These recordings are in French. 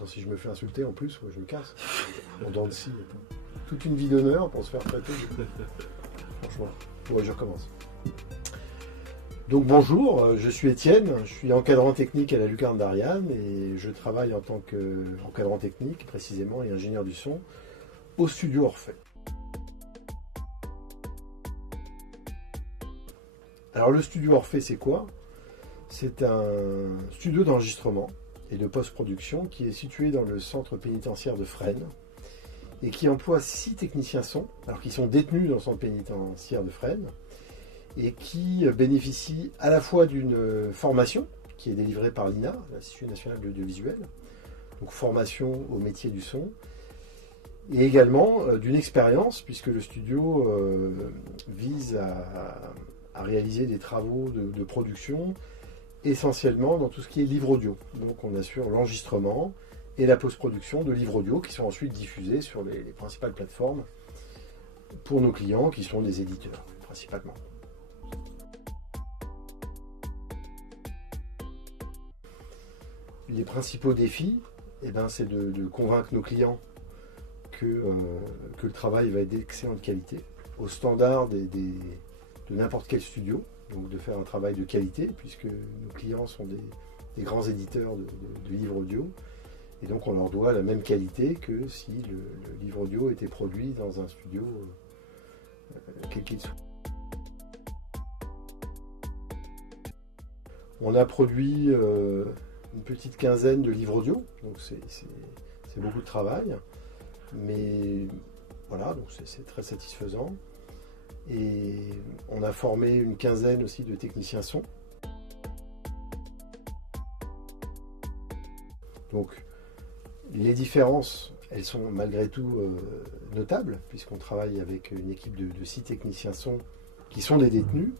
Attends, si je me fais insulter en plus, je me casse. En dents de scie. Toute une vie d'honneur pour se faire traiter. Franchement. Ouais, je recommence. Donc bonjour, je suis Étienne, je suis encadrant technique à la Lucarne d'Ariane et je travaille en tant qu'encadrant technique précisément et ingénieur du son au studio Orphée. Alors le studio Orphée, c'est quoi? C'est un studio d'enregistrement et de post-production qui est situé dans le centre pénitentiaire de Fresnes et qui emploie 6 techniciens son, alors qui sont détenus dans le centre pénitentiaire de Fresnes et qui bénéficient à la fois d'une formation qui est délivrée par l'INA, l'Institut national de l'audiovisuel, donc formation au métier du son, et également d'une expérience, puisque le studio vise à réaliser des travaux de production, essentiellement dans tout ce qui est livre audio. Donc on assure l'enregistrement et la post-production de livres audio qui sont ensuite diffusés sur les principales plateformes pour nos clients qui sont des éditeurs principalement. Les principaux défis, c'est de convaincre nos clients que le travail va être d'excellente qualité, au standard de n'importe quel studio, donc de faire un travail de qualité, puisque nos clients sont des grands éditeurs de livres audio, et donc on leur doit la même qualité que si le livre audio était produit dans un studio quel qu'il soit. On a produit une petite quinzaine de livres audio, donc c'est beaucoup de travail, mais voilà, donc c'est très satisfaisant. Et on a formé une quinzaine aussi de techniciens son. Donc les différences, elles sont malgré tout notables, puisqu'on travaille avec une équipe de 6 techniciens son qui sont des détenus,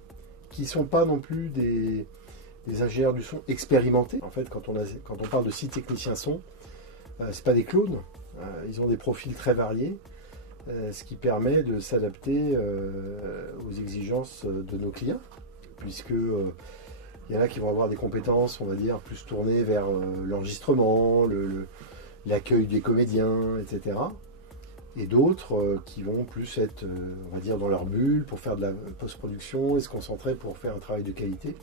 qui ne sont pas non plus des ingénieurs du son expérimentés. En fait, quand on parle de 6 techniciens son, c'est pas des clones, ils ont des profils très variés, ce qui permet de s'adapter aux exigences de nos clients, puisque il y en a qui vont avoir des compétences, on va dire, plus tournées vers l'enregistrement, l'accueil des comédiens, etc. Et d'autres qui vont plus être, on va dire, dans leur bulle pour faire de la post-production et se concentrer pour faire un travail de qualité.